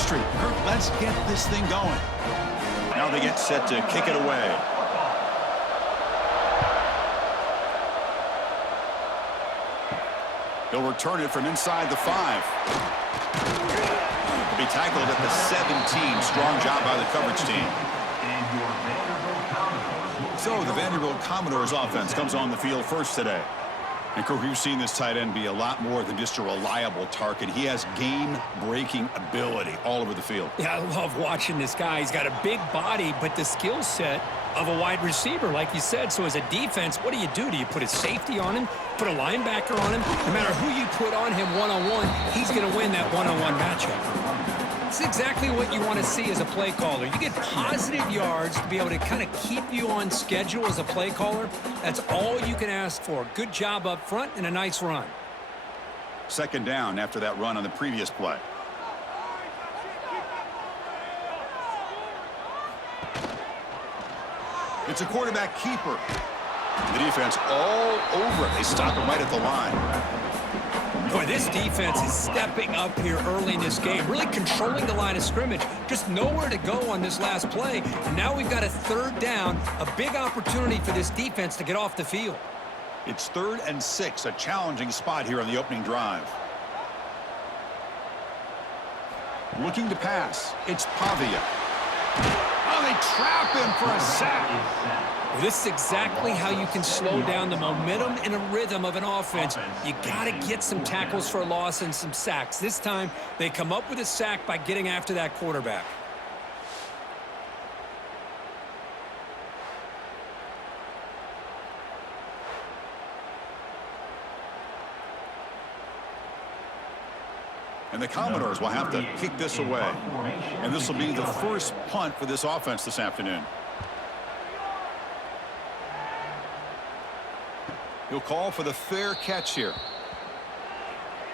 streak. Kirk, let's get this thing going. Now they get set to kick it away. He'll return it from inside the 5. He'll be tackled at the 17. Strong job by the coverage team. So the Vanderbilt Commodores offense comes on the field first today. And Kirk, we've seen this tight end be a lot more than just a reliable target. He has game-breaking ability all over the field. Yeah, I love watching this guy. He's got a big body, but the skill set of a wide receiver, like you said. So as a defense, what do? Do you put a safety on him, put a linebacker on him? No matter who you put on him one-on-one, he's going to win that one-on-one matchup. It's exactly what you want to see as a play caller. You get positive yards to be able to kind of keep you on schedule as a play caller. That's all you can ask for. Good job up front and a nice run. Second down after that run on the previous play. It's a quarterback keeper. The defense all over it. They stop it right at the line. Boy, this defense is stepping up here early in this game, really controlling the line of scrimmage. Just nowhere to go on this last play. And now we've got a third down, a big opportunity for this defense to get off the field. It's 3rd and 6, a challenging spot here on the opening drive. Looking to pass. It's Pavia. Oh, they trap him for a sack. Well, this is exactly how you can slow down the momentum and a rhythm of an offense. You got to get some tackles for a loss and some sacks. This time, they come up with a sack by getting after that quarterback. And the Commodores will have to kick this away. And this will be the first punt for this offense this afternoon. He'll call for the fair catch here.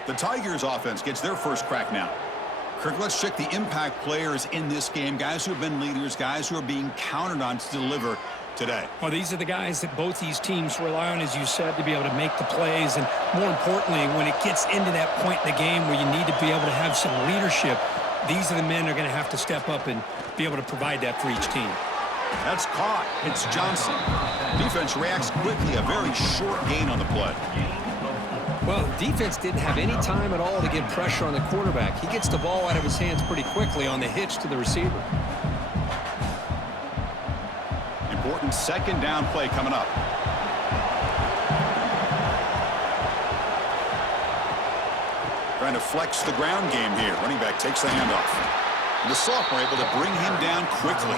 The Tigers offense gets their first crack now. Kirk, let's check the impact players in this game. Guys who have been leaders, guys who are being counted on to deliver today. Well, these are the guys that both these teams rely on, as you said, to be able to make the plays. And more importantly, when it gets into that point in the game where you need to be able to have some leadership, these are the men that are going to have to step up and be able to provide that for each team. That's caught. It's Johnson. Defense reacts quickly. A very short gain on the play. Well, defense didn't have any time at all to get pressure on the quarterback. He gets the ball out of his hands pretty quickly on the hitch to the receiver. Important second down play coming up. Trying to flex the ground game here. Running back takes the handoff. The sophomore able to bring him down quickly.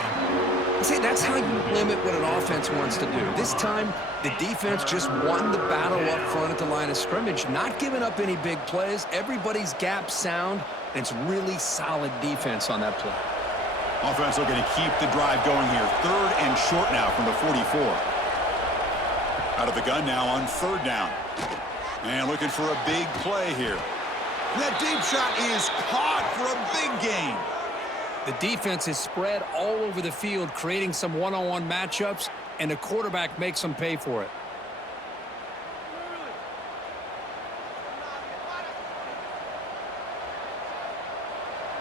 See, that's how you limit what an offense wants to do. This time, the defense just won the battle up front at the line of scrimmage, not giving up any big plays. Everybody's gap sound, and it's really solid defense on that play. Offense looking to keep the drive going here. 3rd and short now from the 44. Out of the gun now on 3rd down. And looking for a big play here. And that deep shot is caught for a big gain. The defense is spread all over the field, creating some one-on-one matchups, and the quarterback makes them pay for it.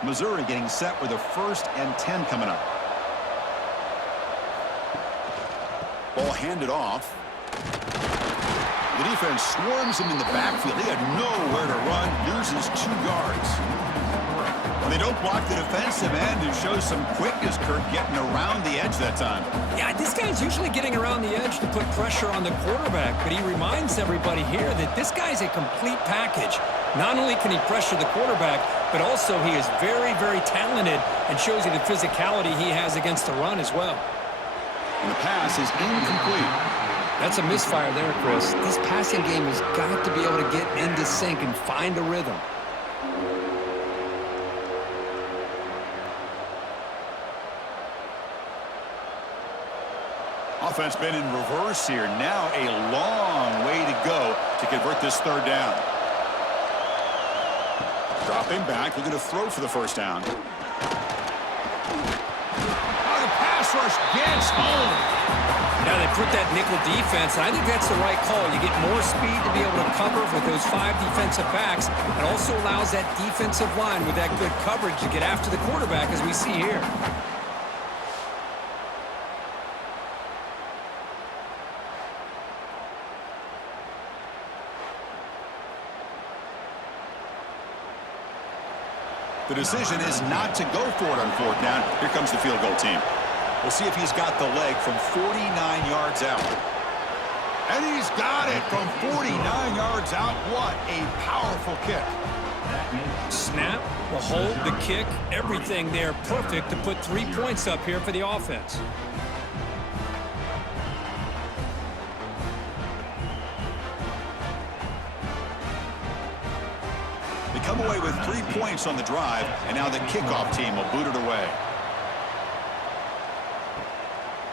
Missouri getting set with a 1st and 10 coming up. Ball handed off. The defense swarms him in the backfield. He had nowhere to run, loses 2 yards. They don't block the defensive end and show some quickness, Kirk, getting around the edge that time. Yeah, this guy's usually getting around the edge to put pressure on the quarterback, but he reminds everybody here that this guy's a complete package. Not only can he pressure the quarterback, but also he is very, very talented and shows you the physicality he has against the run as well. And the pass is incomplete. That's a misfire there, Chris. This passing game has got to be able to get into sync and find a rhythm. Offense been in reverse here. Now a long way to go to convert this 3rd down. Dropping back, looking to throw for the 1st down. Oh, the pass pass rush gets home. Now they put that nickel defense, and I think that's the right call. You get more speed to be able to cover with those 5 defensive backs. It also allows that defensive line with that good coverage to get after the quarterback, as we see here. The decision is not to go for it on 4th down. Here comes the field goal team. We'll see if he's got the leg from 49 yards out. And he's got it from 49 yards out. What a powerful kick. Snap, the hold, the kick, everything there perfect to put 3 points up here for the offense. They come away with 3 points on the drive, and now the kickoff team will boot it away.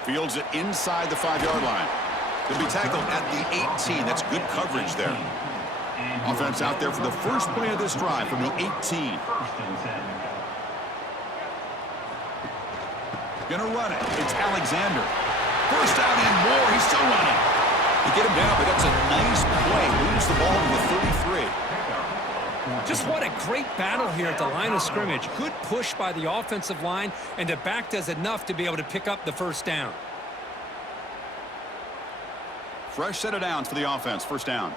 Fields it inside the 5-yard line. He'll be tackled at the 18. That's good coverage there. Offense out there for the first play of this drive from the 18. Gonna run it. It's Alexander. First down and more. He's still running. They get him down, but that's a nice play. Moves the ball to the 33. Just what a great battle here at the line of scrimmage. Good push by the offensive line, and the back does enough to be able to pick up the first down. Fresh set of downs for the offense. First down.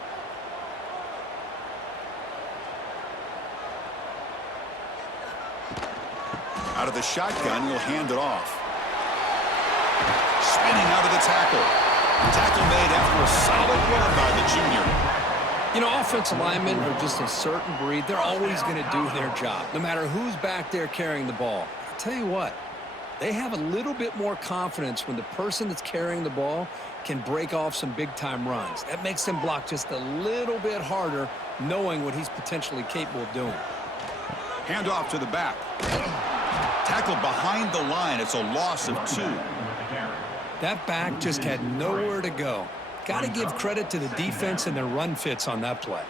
Out of the shotgun, he'll hand it off. Spinning out of the tackle. Tackle made after a solid run by the junior. You know, offensive linemen are just a certain breed. They're always going to do their job, no matter who's back there carrying the ball. I'll tell you what, they have a little bit more confidence when the person that's carrying the ball can break off some big-time runs. That makes them block just a little bit harder, knowing what he's potentially capable of doing. Hand off to the back. Tackled behind the line. It's a loss of 2. That back just had nowhere to go. Got to give credit to the defense and their run fits on that play.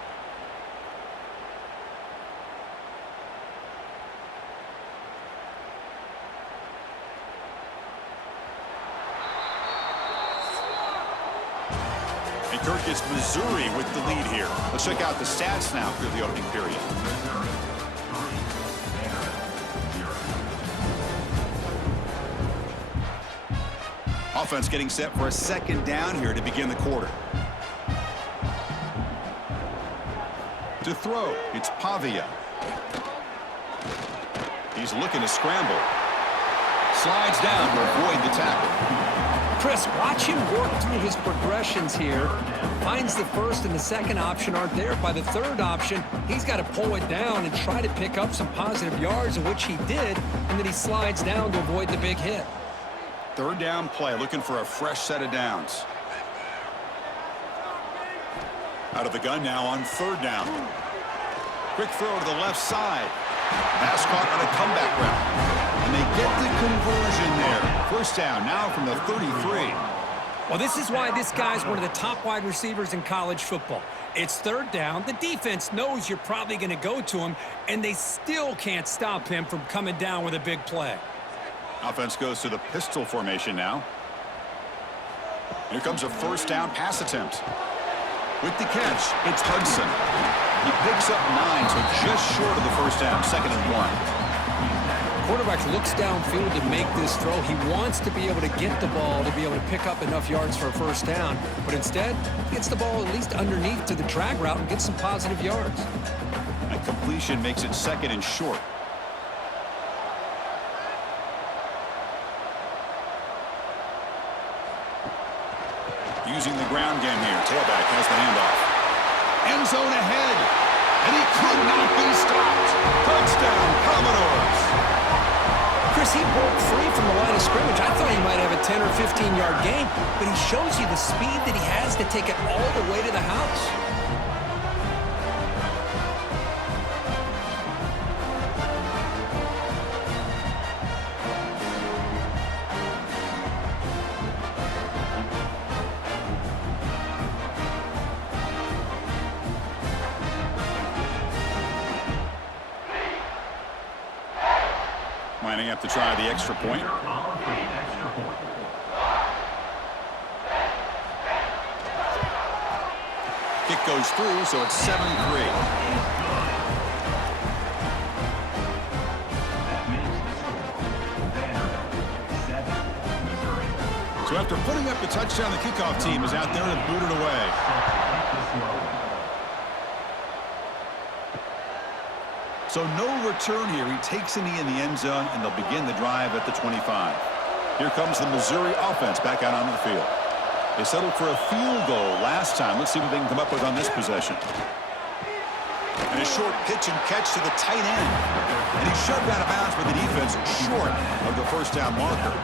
And Kirk gets Missouri with the lead here. Let's check out the stats now through the opening period. Offense getting set for a 2nd down here to begin the quarter. To throw, it's Pavia. He's looking to scramble. Slides down to avoid the tackle. Chris, watch him work through his progressions here. Finds the first and the second option aren't there. By the third option, he's got to pull it down and try to pick up some positive yards, of which he did, and then he slides down to avoid the big hit. 3rd down play, looking for a fresh set of downs. Out of the gun now on 3rd down. Quick throw to the left side. Pass caught on a comeback route. And they get the conversion there. First down now from the 33. Well, this is why this guy's one of the top wide receivers in college football. It's 3rd down. The defense knows you're probably going to go to him, and they still can't stop him from coming down with a big play. Offense goes to the pistol formation now. Here comes a first down pass attempt. With the catch, it's Hudson. He picks up 9, so just short of the first down, 2nd and 1. Quarterback looks downfield to make this throw. He wants to be able to get the ball to be able to pick up enough yards for a first down, but instead, gets the ball at least underneath to the drag route and gets some positive yards. A completion makes it 2nd and short. Using the ground game here. Tailback has the handoff. End zone ahead. And he could not be stopped. Touchdown, Commodores. Chris, he broke free from the line of scrimmage. I thought he might have a 10 or 15-yard gain, but he shows you the speed that he has to take it all the way to the house. Lining up to try the extra point. Kick goes through, so it's 7-3. So after putting up the touchdown, the kickoff team is out there to boot it away. So no return here. He takes a knee in the end zone, and they'll begin the drive at the 25. Here comes the Missouri offense back out onto the field. They settled for a field goal last time. Let's see what they can come up with on this possession. And a short pitch and catch to the tight end. And he's shoved out of bounds with the defense short of the first down marker.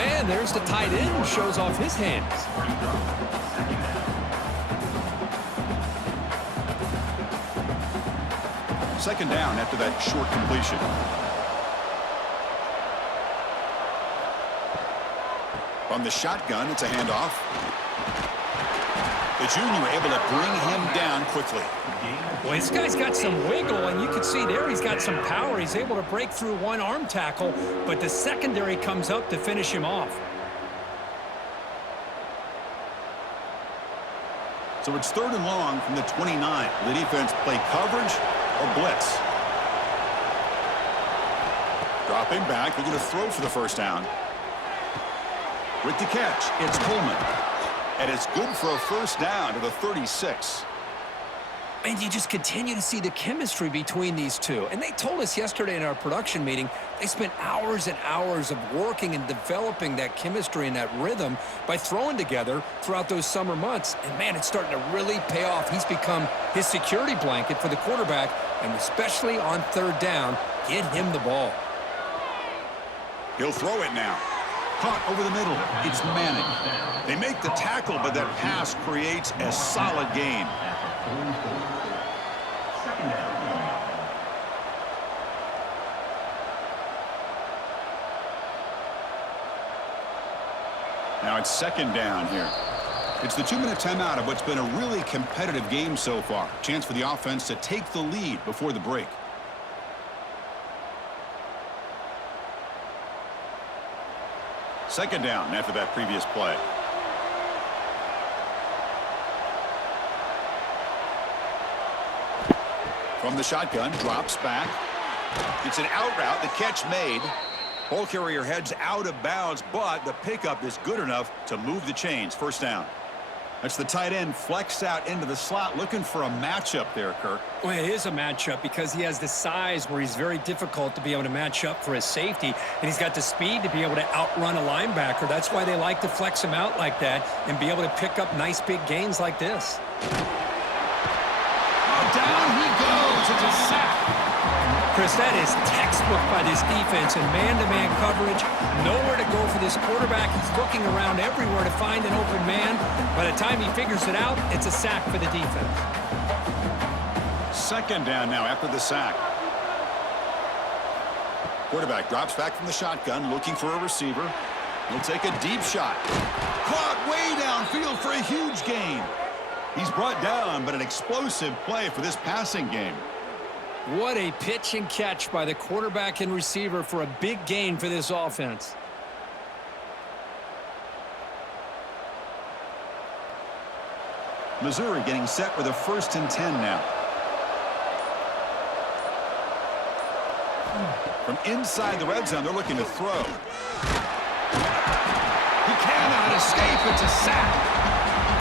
And there's the tight end who shows off his hands. Second down after that short completion. From the shotgun, it's a handoff. The junior able to bring him down quickly. Well, this guy's got some wiggle, and you can see there he's got some power. He's able to break through one arm tackle, but the secondary comes up to finish him off. So it's 3rd and long from the 29. The defense play coverage or blitz. Dropping back, they're going to throw for the first down. With the catch, it's Coleman. And it's good for a first down to the 36. And you just continue to see the chemistry between these two. And they told us yesterday in our production meeting, they spent hours and hours of working and developing that chemistry and that rhythm by throwing together throughout those summer months. And, man, it's starting to really pay off. He's become his security blanket for the quarterback, and especially on 3rd down, get him the ball. He'll throw it now. Caught over the middle. It's Manning. They make the tackle, but that pass creates a solid gain. Now it's 2nd down here. It's the 2-minute timeout of what's been a really competitive game so far. Chance for the offense to take the lead before the break. Second down after that previous play. From the shotgun, drops back. It's an out route, the catch made. Ball carrier heads out of bounds, but the pickup is good enough to move the chains. First down. That's the tight end flexed out into the slot, looking for a matchup there, Kirk. Well, it is a matchup because he has the size where he's very difficult to be able to match up for his safety, and he's got the speed to be able to outrun a linebacker. That's why they like to flex him out like that and be able to pick up nice big gains like this. Down he goes. It's a sack. Chris, that is textbook by this defense and man-to-man coverage. Nowhere to go for this quarterback. He's looking around everywhere to find an open man. By the time he figures it out, it's a sack for the defense. Second down now after the sack. Quarterback drops back from the shotgun, looking for a receiver. He'll take a deep shot. Caught way downfield for a huge gain. He's brought down, but an explosive play for this passing game. What a pitch and catch by the quarterback and receiver for a big gain for this offense. Missouri getting set with a 1st and 10 now. From inside the red zone, they're looking to throw. He cannot escape. It's a sack.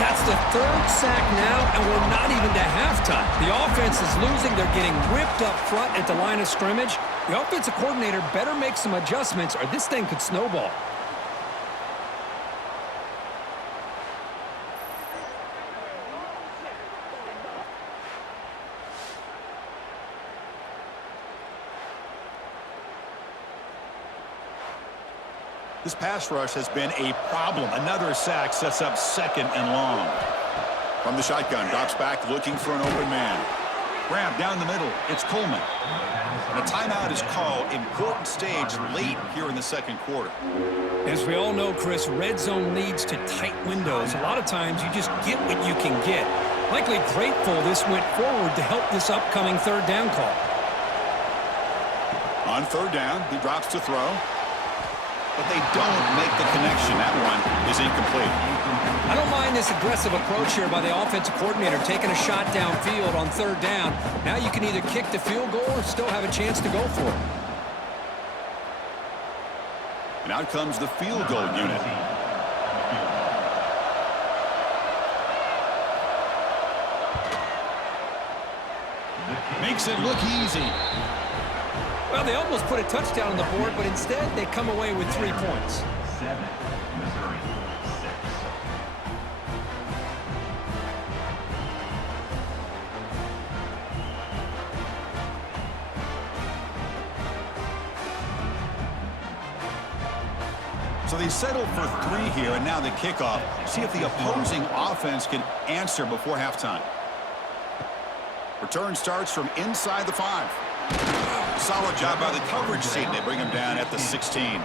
That's the 3rd sack now, and we're not even to halftime. The offense is losing. They're getting ripped up front at the line of scrimmage. The offensive coordinator better make some adjustments or this thing could snowball. This pass rush has been a problem. Another sack sets up 2nd and long. From the shotgun, drops back looking for an open man. Grab down the middle. It's Coleman. And a timeout is called. Important stage late here in the 2nd quarter. As we all know, Chris, red zone leads to tight windows. A lot of times you just get what you can get. Likely grateful this went forward to help this upcoming 3rd down call. On 3rd down, he drops to throw. but they don't make the connection. That one is incomplete. I don't mind this aggressive approach here by the offensive coordinator, taking a shot downfield on 3rd down. Now you can either kick the field goal or still have a chance to go for it. And out comes the field goal unit. Makes it look easy. Well, they almost put a touchdown on the board, but instead they come away with 3 points. 7, Missouri 6. So they settle for 3 here, and now the kickoff. See if the opposing offense can answer before halftime. Return starts from inside the 5. Solid job by the coverage team. They bring him down at the 16.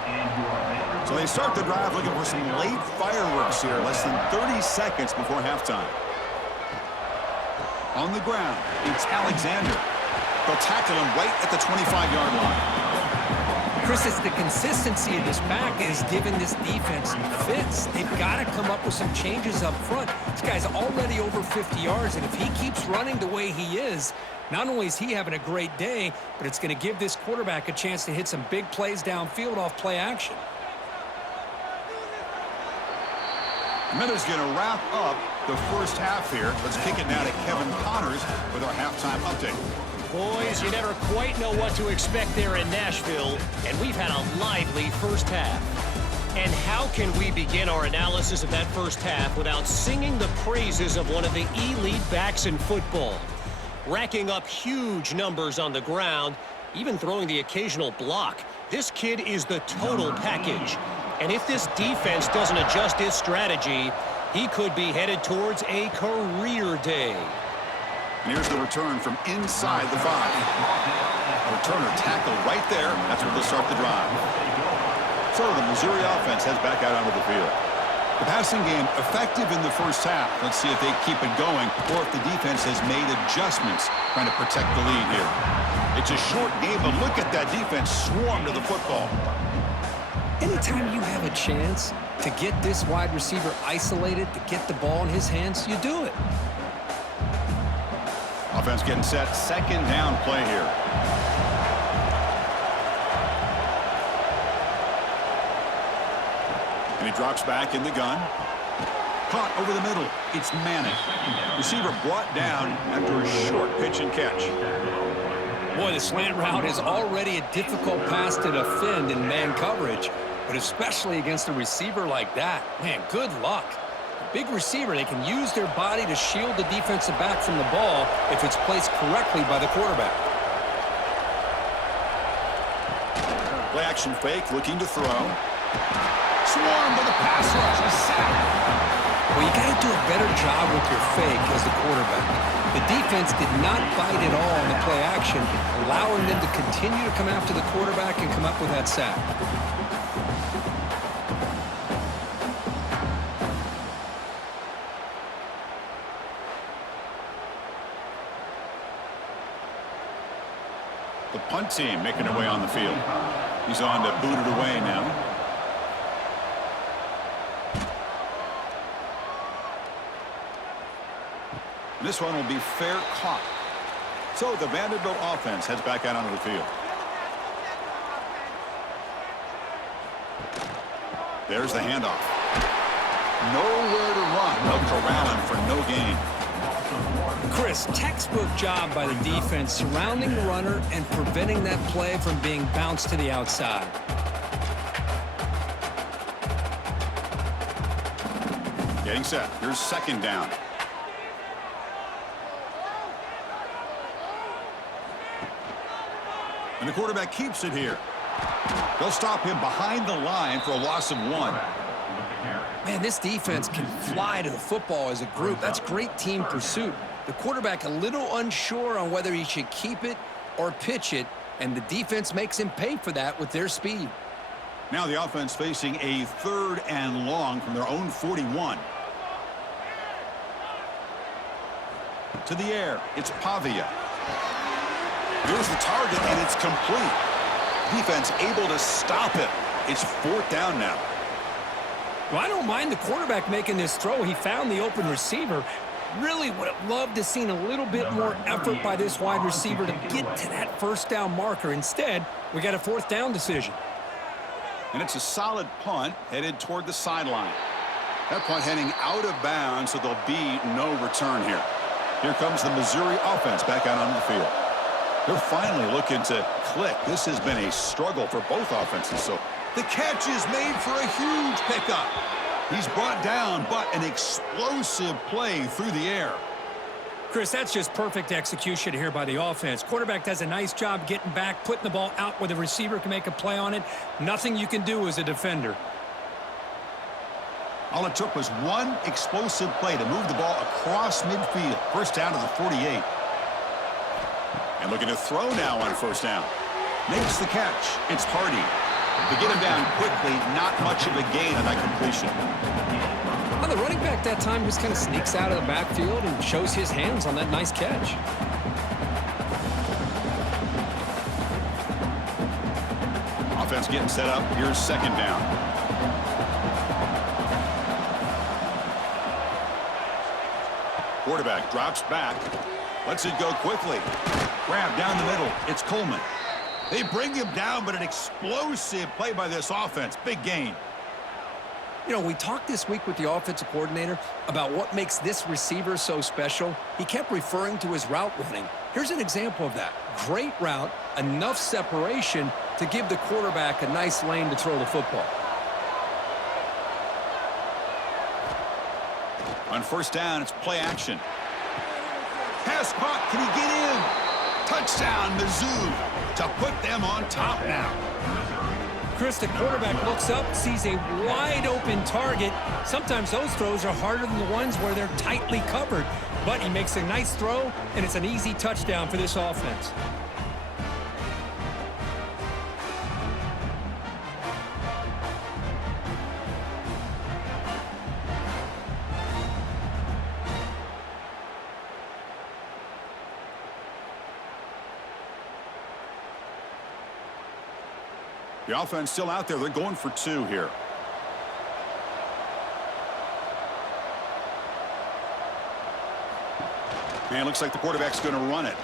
So they start the drive looking for some late fireworks here, less than 30 seconds before halftime. On the ground, it's Alexander. They'll tackle him right at the 25-yard line. Chris, it's the consistency of this back that has given this defense fits. They've got to come up with some changes up front. This guy's already over 50 yards, and if he keeps running the way he is, not only is he having a great day, but it's going to give this quarterback a chance to hit some big plays downfield off play action. Miller's going to wrap up the first half here. Let's kick it now to Kevin Connors with our halftime update. Boys, you never quite know what to expect there in Nashville, and we've had a lively first half. And how can we begin our analysis of that first half without singing the praises of one of the elite backs in football? Racking up huge numbers on the ground, even throwing the occasional block. This kid is the total package. And if this defense doesn't adjust its strategy, he could be headed towards a career day. And here's the return from inside the 5. Returner tackled right there. That's where they'll start the drive. So the Missouri offense heads back out onto the field. The passing game effective in the first half. Let's see if they keep it going or if the defense has made adjustments trying to protect the lead here. It's a short game, but look at that defense swarm to the football. Anytime you have a chance to get this wide receiver isolated, to get the ball in his hands, you do it. Offense getting set. 2nd down play here. And he drops back in the gun. Caught over the middle. It's Manning. Receiver brought down after a short pitch and catch. Boy, the slant route is already a difficult pass to defend in man coverage, but especially against a receiver like that. Man, good luck. Big receiver, they can use their body to shield the defensive back from the ball if it's placed correctly by the quarterback. Play action fake, looking to throw. Swarm to the pass rush. A sack. Well, you got to do a better job with your fake as the quarterback. The defense did not bite at all on the play action, allowing them to continue to come after the quarterback and come up with that sack. The punt team making their way on the field. He's on to boot it away now. This one will be fair caught. So the Vanderbilt offense heads back out onto the field. There's the handoff. Nowhere to run. No corralling for no gain. Chris, textbook job by the defense surrounding the runner and preventing that play from being bounced to the outside. Getting set. Here's 2nd down. And the quarterback keeps it here. They'll stop him behind the line for a loss of 1. Man, this defense can fly to the football as a group. That's great team pursuit. The quarterback a little unsure on whether he should keep it or pitch it, and the defense makes him pay for that with their speed. Now the offense facing a 3rd and long from their own 41. To the air, it's Pavia. Here's the target, and it's complete. Defense able to stop it. It's 4th down now. Well, I don't mind the quarterback making this throw. He found the open receiver. Really would have loved to seen a little bit more effort by this wide receiver to get to that 1st down marker. Instead, we got a 4th down decision. And it's a solid punt headed toward the sideline. That punt heading out of bounds, so there'll be no return here. Here comes the Missouri offense back out onto the field. They're finally looking to click. This has been a struggle for both offenses. So the catch is made for a huge pickup. He's brought down, but an explosive play through the air. Chris, that's just perfect execution here by the offense. Quarterback does a nice job getting back, putting the ball out where the receiver can make a play on it. Nothing you can do as a defender. All it took was one explosive play to move the ball across midfield. 1st down to the 48. And looking to throw now on 1st down. Makes the catch. It's Hardy. To get him down quickly, not much of a gain on that completion. Well, the running back that time just kind of sneaks out of the backfield and shows his hands on that nice catch. Offense getting set up. Here's 2nd down. Quarterback drops back. Lets it go quickly. Grab down the middle. It's Coleman. They bring him down, but an explosive play by this offense. Big gain. You know, we talked this week with the offensive coordinator about what makes this receiver so special. He kept referring to his route running. Here's an example of that. Great route, enough separation to give the quarterback a nice lane to throw the football. On 1st down, it's play action. Pass caught. Can he get in? Touchdown, Mizzou, to put them on top now. Chris, the quarterback looks up, sees a wide-open target. Sometimes those throws are harder than the ones where they're tightly covered. But he makes a nice throw, and it's an easy touchdown for this offense. The offense still out there. They're going for 2 here. And it looks like the quarterback's going to run it.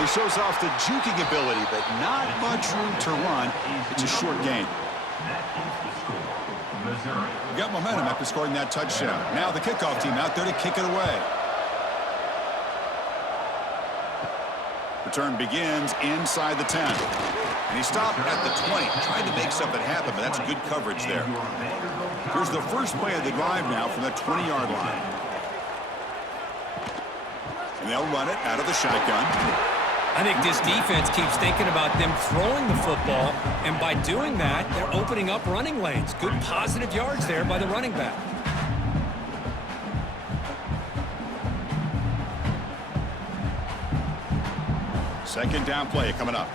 He shows off the juking ability, but not much room to run. It's a short gain. We got momentum after scoring that touchdown. Now the kickoff team out there to kick it away. Return begins inside the 10. And he stopped at the 20. Tried to make something happen, but that's good coverage there. Here's the first play of the drive now from the 20-yard line. And they'll run it out of the shotgun. I think this defense keeps thinking about them throwing the football, and by doing that, they're opening up running lanes. Good positive yards there by the running back. Second down play coming up.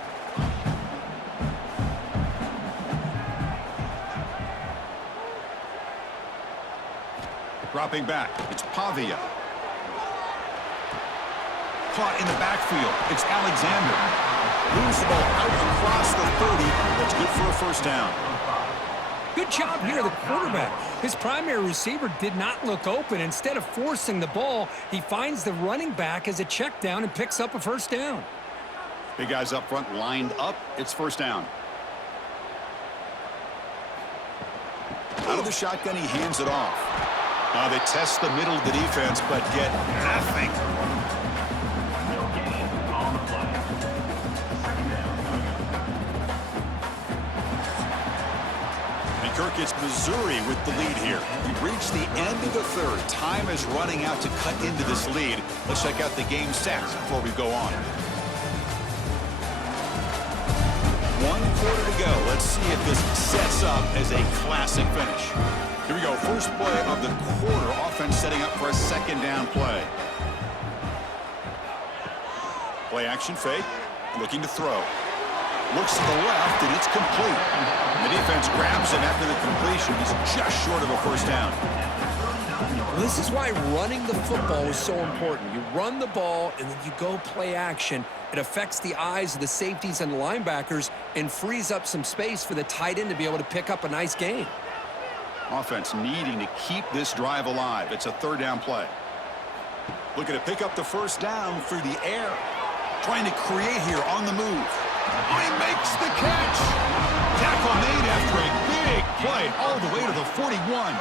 Dropping back, it's Pavia. Caught in the backfield, it's Alexander. Moves the ball out across the 30. That's good for a 1st down. Good job here, the quarterback. His primary receiver did not look open. Instead of forcing the ball, he finds the running back as a check down and picks up a 1st down. Big guys up front lined up. It's 1st down. Out of the shotgun, he hands it off. They test the middle of the defense, but get nothing. No gain on the play. 2nd down. And Kirk, it's Missouri with the lead here. We've reached the end of the 3rd. Time is running out to cut into this lead. Let's check out the game stats before we go on. 1 quarter to go. Let's see if this sets up as a classic finish. Here we go. First play of the quarter. Offense setting up for a 2nd down play. Play action fake. Looking to throw. Looks to the left, and it's complete. The defense grabs him after the completion. He's just short of a 1st down. Well, this is why running the football is so important. You run the ball, and then you go play action. It affects the eyes of the safeties and the linebackers and frees up some space for the tight end to be able to pick up a nice gain. Offense needing to keep this drive alive. It's a third down play. Looking to pick up the first down through the air. Trying to create here on the move. Oh, he makes the catch. Tackle made after a big play all the way to the 41.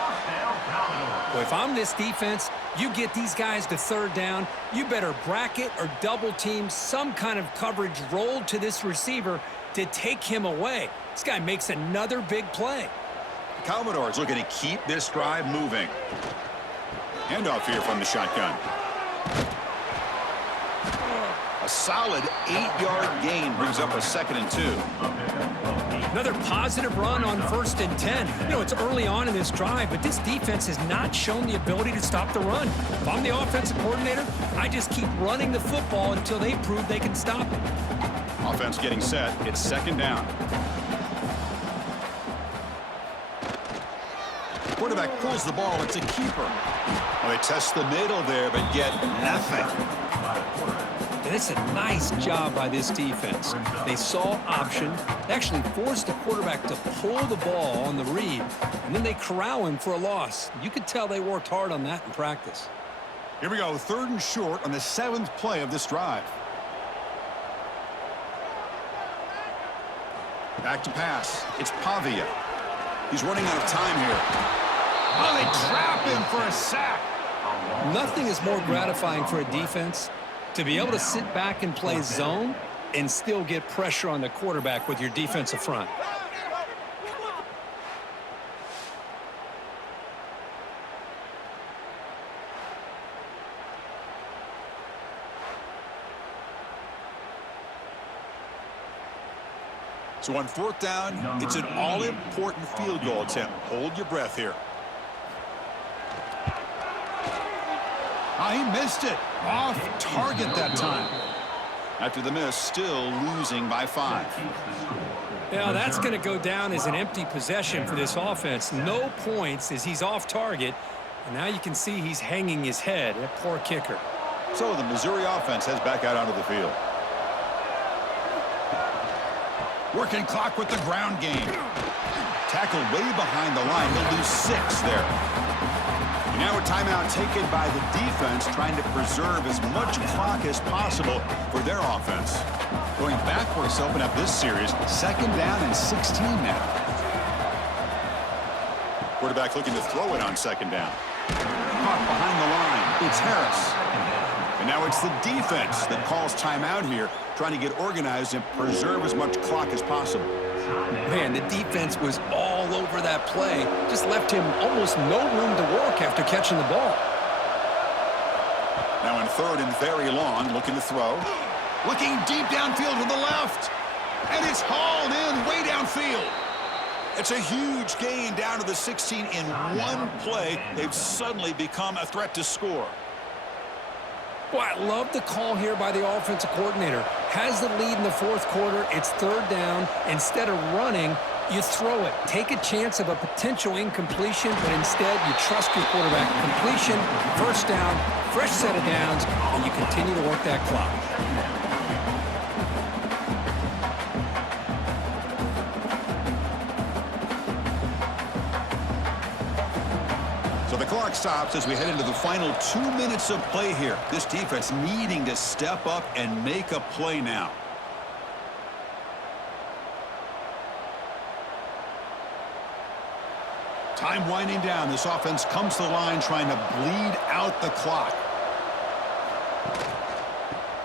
Well, if I'm this defense, you get these guys to third down, you better bracket or double team some kind of coverage rolled to this receiver to take him away. This guy makes another big play. The Commodores looking to keep this drive moving. Handoff here from the shotgun. A solid 8-yard gain brings up a 2nd and 2. Another positive run on 1st and 10. You know, it's early on in this drive, but this defense has not shown the ability to stop the run. If I'm the offensive coordinator, I just keep running the football until they prove they can stop it. Offense getting set. It's 2nd down. Quarterback pulls the ball. It's a keeper. Well, they test the middle there, but get nothing. And it's a nice job by this defense. They saw option, they actually forced the quarterback to pull the ball on the read, and then they corral him for a loss. You could tell they worked hard on that in practice. Here we go, 3rd and short on the 7th play of this drive. Back to pass. It's Pavia. He's running out of time here. Oh, they trap him for a sack. Nothing is more gratifying for a defense to be able to sit back and play zone and still get pressure on the quarterback with your defensive front. So on 4th down, it's an all-important field goal attempt. Hold your breath here. He missed it. Off target that time. After the miss, still losing by 5. Yeah, that's going to go down as an empty possession for this offense. No points as he's off target. And now you can see he's hanging his head. That poor kicker. So the Missouri offense heads back out onto the field. Working clock with the ground game. Tackle way behind the line. He'll lose 6 there. And now a timeout taken by the defense, trying to preserve as much clock as possible for their offense. Going backwards to open up this series, 2nd down and 16 now. Quarterback looking to throw it on 2nd down. Caught behind the line. It's Harris. And now it's the defense that calls timeout here, trying to get organized and preserve as much clock as possible. Man, the defense was all over that play. Just left him almost no room to work after catching the ball. Now in 3rd and very long, looking to throw. Looking deep downfield to the left. And it's hauled in way downfield. It's a huge gain down to the 16 in one play. They've suddenly become a threat to score. Boy, I love the call here by the offensive coordinator. Has the lead in the 4th quarter. It's 3rd down. Instead of running, you throw it. Take a chance of a potential incompletion, but instead you trust your quarterback. Completion, 1st down, fresh set of downs, and you continue to work that clock. So the clock stops as we head into the final 2 minutes of play here. This defense needing to step up and make a play now. Time winding down. This offense comes to the line trying to bleed out the clock.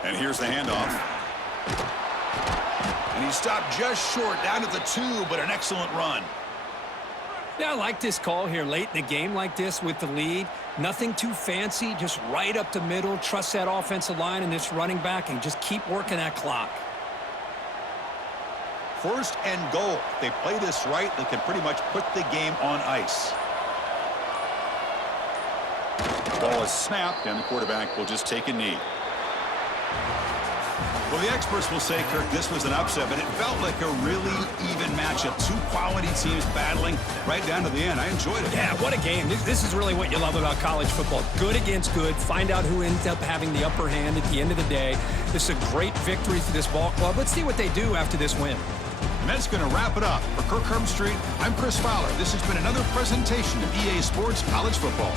And here's the handoff. And he stopped just short down at the 2, but an excellent run. Yeah, I like this call here late in the game like this with the lead. Nothing too fancy, just right up the middle. Trust that offensive line and this running back and just keep working that clock. 1st and goal. They play this right, they can pretty much put the game on ice. Ball is snapped, and the quarterback will just take a knee. Well, the experts will say, Kirk, this was an upset, but it felt like a really even matchup. Two quality teams battling right down to the end. I enjoyed it. Yeah, what a game. This is really what you love about college football. Good against good. Find out who ends up having the upper hand at the end of the day. This is a great victory for this ball club. Let's see what they do after this win. And that's going to wrap it up. For Kirk Herbstreit, I'm Chris Fowler. This has been another presentation of EA Sports College Football.